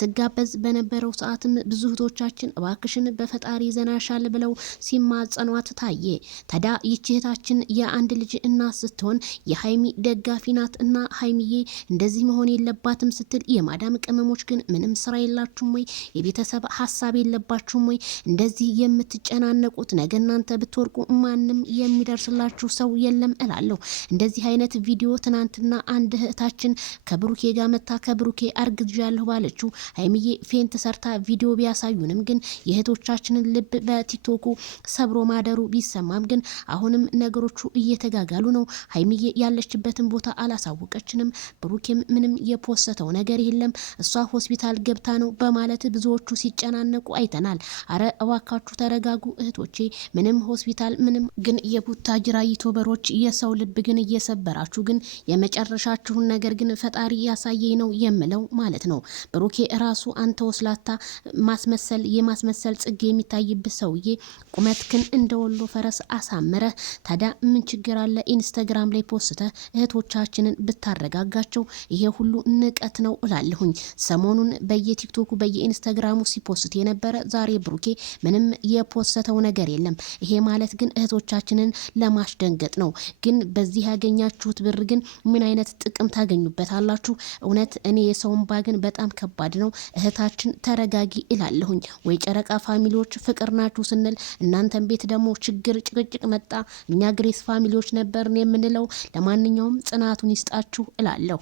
ስትጋበዝ በነበረው ሰዓትም ብዙ እህቶቻችን እባክሽን በፈጣሪ ዘናሻል ብለው ሲማጸኗት ታየ። ታዲያ ይህች እህታችን የአንድ ልጅ እናት ስትሆን የሀይሚ ደጋፊ ናት እና ሀይሚዬ እንደዚህ መሆን የለባትም ስትል የማዳም ቅመሞች ግን ምንም ስራ የላችሁም ወይ? የቤተሰብ ሀሳብ የለባችሁም ወይ? እንደዚህ የምትጨናነቁት ነገ እናንተ ብትወርቁ ማንም የሚደርስላችሁ ሰው የለም እላለሁ። እንደዚህ አይነት ቪዲዮ ትናንትና አንድ እህታችን ከብሩኬ ጋር መታ ከብሩኬ አርግዣለሁ ባለችው ሀይሚዬ ፌንት ሰርታ ቪዲዮ ቢያሳዩንም ግን የእህቶቻችንን ልብ በቲክቶኩ ሰብሮ ማደሩ ቢሰማም ግን አሁንም ነገሮቹ እየተጋጋሉ ነው። ሀይሚዬ ያለችበትን ቦታ አላሳወቀችንም። ብሩኬም ምንም የፖሰተው ነገር የለም። እሷ ሆስፒታል ገብታ ነው በማለት ብዙዎቹ ሲጨናነቁ አይተናል። አረ እባካችሁ ተረጋጉ እህቶቼ፣ ምንም ሆስፒታል ምንም ግን የቡታጅራ ዩቲዩበሮች የሰው ልብ ግን እየሰበራችሁ ግን የመጨረሻችሁን ነገር ግን ፈጣሪ ያሳየኝ ነው የምለው ማለት ነው። ብሩኬ ራሱ አንተ ወስላታ ማስመሰል የማስመሰል ጽጌ የሚታይብህ ሰውዬ ቁመትክን እንደ ወሎ ፈረስ አሳምረ ታዲያ ምን ችግር አለ? ኢንስታግራም ላይ ፖስተ እህቶቻችንን ብታረጋጋቸው ይሄ ሁሉ ንቀት ነው እላለሁኝ። ሰሞኑን በየቲክቶኩ በየኢንስታግራሙ ሲፖስት የነበረ ዛሬ ብሩኬ ምንም የፖስተው ነገር የለም። ይሄ ማለት ግን እህቶቻችንን ለማስደንገጥ ነው። ግን በዚህ ያገኛችሁት ብር ግን ምን አይነት ጥቅም ታገኙበታላችሁ? እውነት እኔ የሰውን ባግን በጣም ከባድ ነው። እህታችን ተረጋጊ እላለሁኝ። ወይ ጨረቃ ፋሚሊዎች ፍቅር ናችሁ ስንል እናንተን ቤት ደግሞ ችግር ጭቅጭቅ መጣ። እኛ ግሬስ ፋሚሊዎች ነበርን የምንለው። ለማንኛውም ጽናቱን ይስጣችሁ እላለሁ።